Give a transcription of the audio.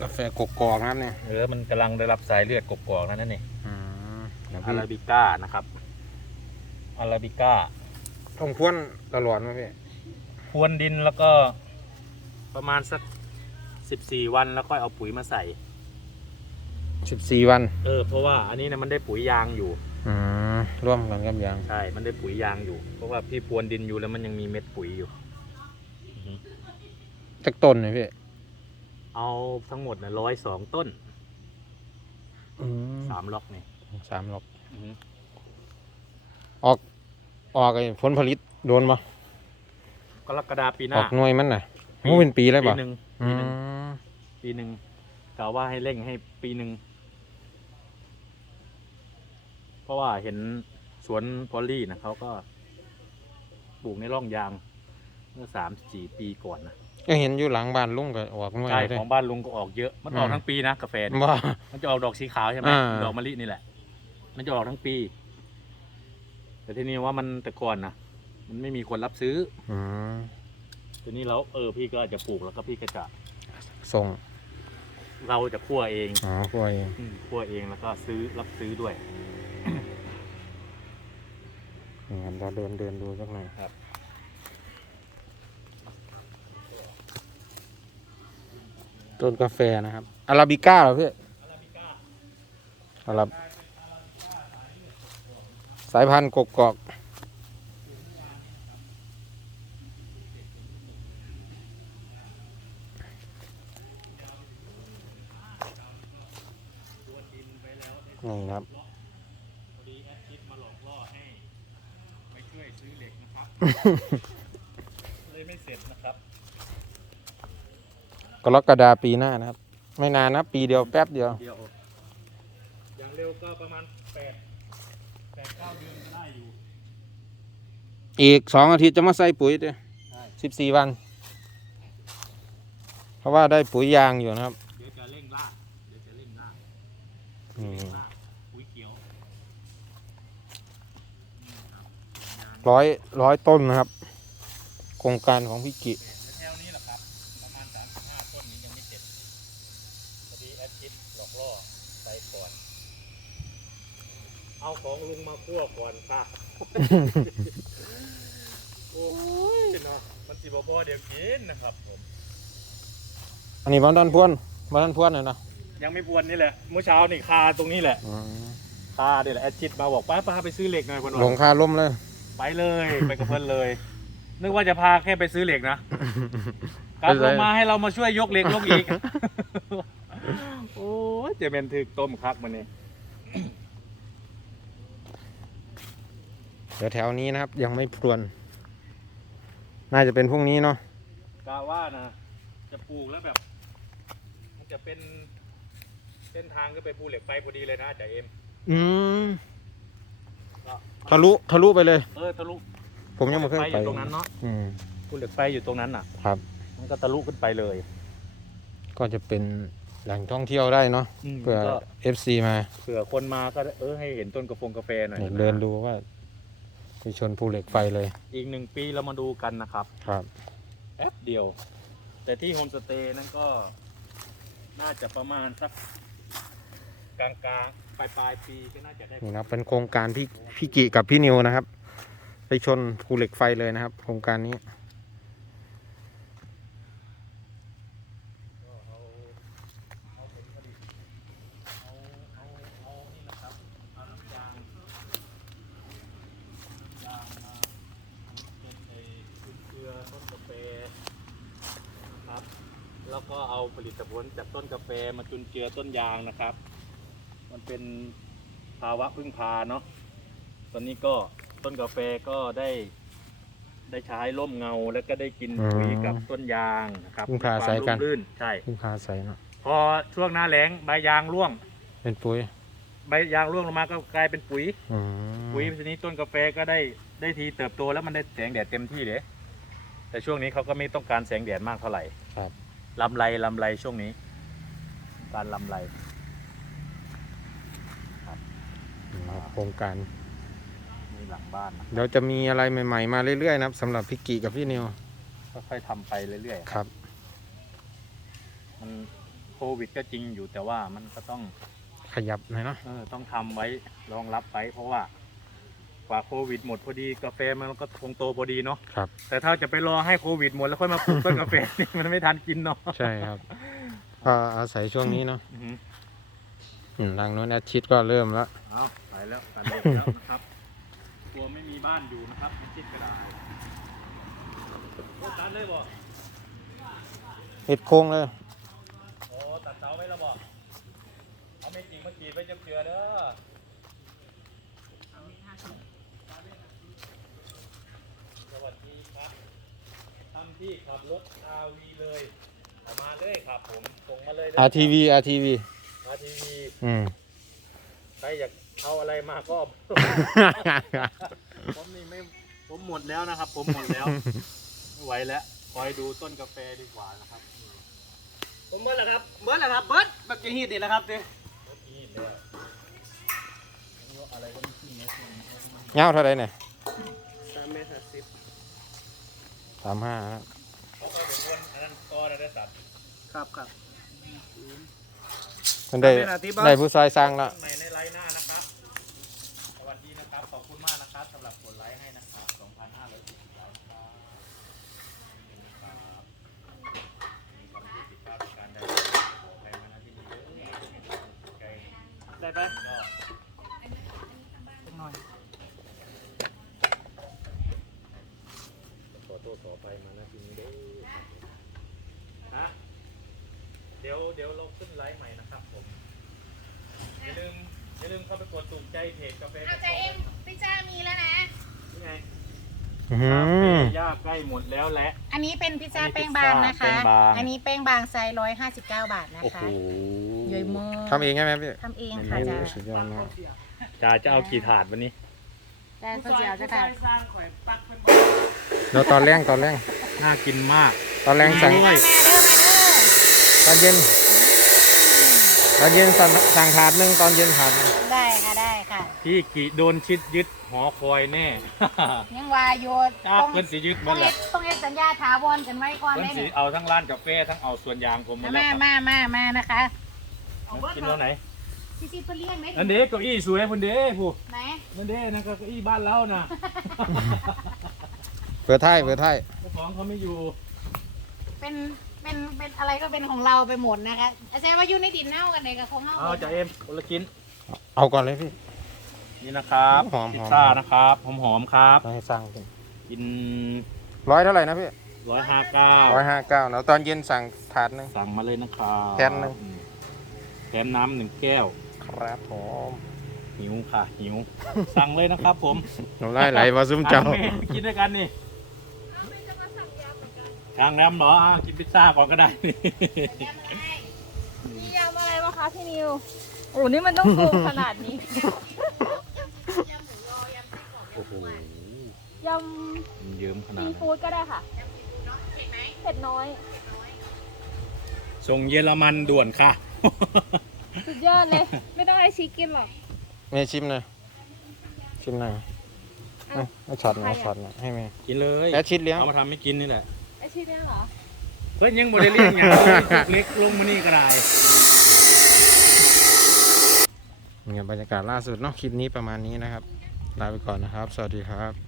กาแฟกกอกๆนะครับเนี่ยเออมันกำลังได้รับสายเลือดกกอกๆนั่นนี่อืมเดี๋ยวอาพี่ราบิก้านะครับอาราบิก้าต้องพ่วนตลอดไหมพี่พรวนดินแล้วก็ประมาณสักสิบสี่วันแล้วค่อยเอาปุ๋ยมาใส่ สิบสี่วันเออเพราะว่าอันนี้นะมันได้ปุ๋ยยางอยู่ อืมร่วมกันกับยางใช่ มันได้ปุ๋ยยางอยู่ เพราะว่าพี่พรวนดินอยู่แล้วมันยังมีเม็ดปุ๋ยอยู่อือฮึจักต้นเลยพี่ เอาทั้งหมดนะร้อยสองต้นอืมสามล็อกนี่สามหลอกอือฮึออกออกไอ้ผลผลิตโดนปะกรกฎาปีหอน้า อกหน่วยมันน่ะมันเป็นปีเลยปีปะหนึ่งอืปีหนึ่งมปีหนึ่งกล่าวว่าให้เร่งให้ปีหนึ่งเพราะว่าเห็นสวนพอลลี่นะเขาก็ปลูกในร่องยาง เมื่อสามสี่ปีก่อนนะ ก็เห็นอยู่หลังบ้านลุงก็ออกหน่วยใช่เลยของบ้านลุงก็ออกเยอะ มันออกอืมทั้งปีนะกาแฟเนี่ยว่า มันจะออกดอกสีขาวใช่ไหมอ่า ดอกมะลินี่แหละ มันจะออกทั้งปี แต่ทีนี้ว่ามันแต่ก่อนนะมันไม่มีคนรับซื้อ อืมทีนี้เราเออพี่ก็จะปลูกแล้วก็พี่ก็จะส่งเราจะคั่วเองอ๋อพวกเองอืมคั่วเองแล้วก็ซื้อรับซื้อด้วยนี่ครับเราเดินเดินดูสักหน่อยครับ ต้นกาแฟนะครับอาราบิก้าเหรอพี่อาราบิก้าอาราสายพันธุ์กกอกนี่ครับพอดีแอดคิดมาหลอกล่อให้ไปช่วยซื้อเหล็กนะครับเลยไม่เสร็จนะครับก รกฎาปีหน้านะครับ ไม่นานนะ ปีเดียวแป๊บเดียว เดียวอย่างเร็วก็ประมาณแปดแปดเก้าเดือนก็ได้อยู่ อีกสองอาทิตย์จะมาใส่ปุ๋ยเด้ใช่ สิบสี่วัน เพราะว่าได้ปุ๋ยยางอยู่นะครับเดี๋ยวจะเร่งรากเดี๋ยวจะเร่งรากอืมเร่งรากปุ๋ยเขียวร้อยร้อยต้นนะครับ โครงการของพี่กิและแถวนี้แหละครับ ประมาณ 35 ต้นนี้ยังไม่เสร็จ พอดีแอดคิดหลอกล่อใส่ก่อน เอาของลุงมาคั่วก่อนค่ะ โอ้ยเนาะมันสิบพอเดี๋ยวกินนะครับผมอันนี้บ้านด้านพวนบ้านด้านพวนเลยนะยังไม่พวนนี่แหละเมื่อเช้านี่คาตรงนี้แหละ อืมคาเนี่ยแหละแอดคิดมาบอกป้าป้าไปซื้อเหล็กหน่อยคนหลงว่าคาล่มเลย ไปเลย ไปกับเพื่อนเลย นึกว่าจะพาแค่ไปซื้อเหล็กนะกลับลงมาให้เรามาช่วยยกเหล็กลงอีกโอ้ยเจะเป็นถึกต้มคักมันนี่เดี๋ยวแถวนี้นะครับ ยังไม่พรวน น่าจะเป็นพรุ่งนี้เนาะกาว่านะจะปลูกแล้วแบบ มันจะเป็นเส้นทางก็ไปภูเหล็กไฟพอดีเลยนะจ่าเอ็มอืมก็ทะลุทะลุไปเลย เออทะลุผมยังไม่เคยไฟอไปยู่ตรงนั้นเนาะอืมภูเหล็กไฟอยู่ตรงนั้นน่ะ ครับ มันก็ทะลุขึ้นไปเลย ก็จะเป็น แหล่งท่องเที่ยวได้เนาะเพื่อ ก็ FC มาเผื่อคนมาก็เออให้เห็นต้นกาแฟกาแฟหน่อยเนี่ยเดินดูว่าไปชนภูเหล็กไฟเลยอีกหนึ่งปีเรามาดูกันนะครับ ครับ แป๊บเดียว แต่ที่โฮมสเตย์นั้นก็ น่าจะประมาณสักกลางกลางปลายปลายๆปีก็น่าจะได้นี่นะครับเป็นโครงการพี่พี่กิกับพี่นิวนะครับ ไปชนภูเหล็กไฟเลยนะครับ โครงการนี้ ก็เอาเอาผลผลิตเอาเอาเอานี่นะครับเอาน้ำยางน้ำยางมาเป็นไอ้ชุนเกลือ ต้นกาแฟนะครับ แล้วก็เอาผลิตผลจากต้นกาแฟมาจุนเจือต้นยางนะครับ มันเป็นภาวะพึ่งพาเนาะ ตอนนี้ก็ต้นกาแฟก็ได้ได้ใช้ร่มเงาแล้วก็ได้กินปุ๋ยกับต้นยางนะครับพึ่งพามีควมอาศัยกันร่มรื่นใช่พึ่งพาใส่เนาะ พอช่วงหน้าแล้งใบยางร่วง เป็นปุ๋ย ใบยางร่วงลงมาก็กลายเป็นปุ๋ยอืมปุ๋ยทีนี้ต้นกาแฟก็ได้ได้ทีเติบโตแล้วมันได้แสงแดดเต็มที่เลย แต่ช่วงนี้เขาก็ไม่ต้องการแสงแดดมากเท่าไหร่ครับลำไรลำไรช่วงนี้ การลำไรนี่นะครับโครงการนี่หลังบ้านนะเดี๋ยวจะมีอะไรใหม่ๆมาเรื่อยๆนะครับสำหรับพี่กิกับพี่นิวค่อยๆทำไปเรื่อยๆครับมันโควิดก็จริงอยู่แต่ว่ามันก็ต้องขยับหน่อยเนาะ เออต้องทำไว้รองรับไว้เพราะว่า กว่าโควิดหมดพอดีกาแฟมันก็คงโตพอดีเนาะครับ แต่ถ้าจะไปรอให้โควิดหมดแล้วค่อยมาปลูกต้นกาแฟนี่มันไม่ทันกินเนาะใช่ครับก็อาศัยช่วงนี้เนาะอือหืออืมทางโน้นอาทิตย์ก็เริ่มแล้ว เอาไปแล้วตัดเล็กแล้วนะครับกลัวไม่มีบ้านอยู่นะครับไม่คิดก็ได้โอ้ตัดเลยบ่เห็ดโค้งเลย โอ้ตัดเสาไว้แล้วบ่เอาไม่จริงมากรีดไว้เจือๆเด้อสวัสดีครับทำที่ขับรถ RV เลยเอามาเลยครับผมส่งมาเลยเด้อ RTV RTV RTV อืม ใครอยากเอาอะไรมาก็ ผมนี่ไม่ผมหมดแล้วนะครับ ผมหมดแล้ว ไม่ไหวแล้วคอยดูต้นกาแฟดีกว่านะครับนี่ผมเบิร์ดแหละครับเบิร์ดแหละครับเบิร์ดบักจะฮีดนี่แหละครับเด้รถนี้แล้วไม่รู้อะไรก็ไม่ขึ้นนะช่วงนี้เงาเท่าไรเนี่ยสามเมตรห้าสิบสามห้าเขาก็เป็นวนอันนั้นก็ได้สัตว์ ครับครับ มันได้เป็นอาทิตย์บ้างได้ผู้ชายสร้างแล้วใหม่ในไลน์หน้านะครับ สวัสดีนะครับ ขอบคุณมากนะครับสำหรับกดไลค์ให้นะครับ2,540ไลค์ครับขอบคุณนะครับมีความรู้สึกภาพการได้ใครมาณที่นี้เยอะไกลได้ปะก็สักหน่อยขอโทษขอไปมาณที่นี้เด้อฮะ เดี๋ยวเดี๋ยวเราขึ้นไลฟ์ใหม่นะครับผม อย่าลืมอย่าลืมเข้าไปกดถูกใจเพจกาแฟเอาใจเอ็มพิซซ่ามีแล้วนะ นี่ไงอื้อหืคาอเฟ่ย่าใกล้หมดแล้วแหละ อันนี้เป็นพิซซ่าอันนี้แป้งบางนะพิซซ่าแป้คะ งบาง อันนี้แป้งบางไซส์ร้อยห้าสิบเก้าบาทนะโอ้โหคะใหญ่มากทำเองใช่ไหมพี่ทำเองโอ้ค่ะโหจ้าสุดยอดมากจ่าจะเอากี่ถาดวันนี้ จ้าข้าวเจียวจ้าค่ะสร้างข่อยปักเป็นแล้วตอนแรงตอนแรงน่ากินมาก ตอนแรงสั่งด้วย ตอนเย็น ตอนเย็นสั่งสั่งถาดหนึ่งตอนเย็นถาดหนึ่งได้ค่ะได้ค่ะ พี่กิโดนชิดยึดหอคอยแน่ ยังวาโยจ้าต้องเพิ่นสิยึดหมต้อดงแหเอ็ละดต้องเอ็ดสัญญาถาวรกันไว้ก่อนเพิ่นได้สิเนี่ยเอาทั้งร้านกาแฟทั้งเอาส่วนยางผมหมดแล้วมาครับมามามานะคะกินแล้วไหนซิซิเปเลียนไหมอันเด้เก้าอี้สวยพุ่นเด้ผู้ไหนนั่นเด้นั่นก็เก้าอี้บ้านเรานะเปิดท้ายเปิดท้ายเจ้าของเขาไม่อยู่เป็น เป็นเป็นอะไรก็เป็นของเราไปหมดนะคะอาจารย์ว่าอยู่ในดินเน่ากันเลยกับของเน่าเอาจ่าเอ็มคนละชิ้นเอาก่อนเลยพี่ นี่นะครับหอมๆ พิซซ่านะครับหอมหอมๆครับเอาให้สั่งกินกินร้อยเท่าไหร่นะพี่ร้อยห้าเก้าร้อยห้าเก้าแล้วตอนเย็นสั่งถาดหนึ่งสั่งมาเลยนะครับแถมหนึ่ง อืมแถมน้ำหนึ่งแก้ว ครับผมหิวค่ะหิว สั่งเลยนะครับผมหนูไล่ไหลมาซุ้มเจ้าสั่งไม่กินด้วยกันนี่ ทางน้ำเหรออะกินพิซซ่าก่อนก็ได้ พี่ยำอะไรวะคะพี่นิว โอ้นี่มันต้องปรุงขนาดนี้ โอ้โหยมันเยิ้มขำนาดซีนั้นฟู้ดก็ได้ค่ะเผ็ดน้อย ส่งเยอรมันด่วนค่ะ สุดยอดเลย ไม่ต้องให้ชีกินหรอก เมย์ชิมหน่อยชิมหน่อยอะให้ช็อตหน่อยให้ช็อตหน่อยให้เมย์กินเลยแอดชิดเลี้ยงเอามาทำให้กินนี่แหละ ไอชีเนี่ยเหรอเฮ้ยยังบริเลียงอย่างเลยเล็กลงมานี่ก็ได้เนี่ยบรรยากาศล่าสุดเนาะคลิปนี้ประมาณนี้นะครับลาไปก่อนนะครับ สวัสดีครับ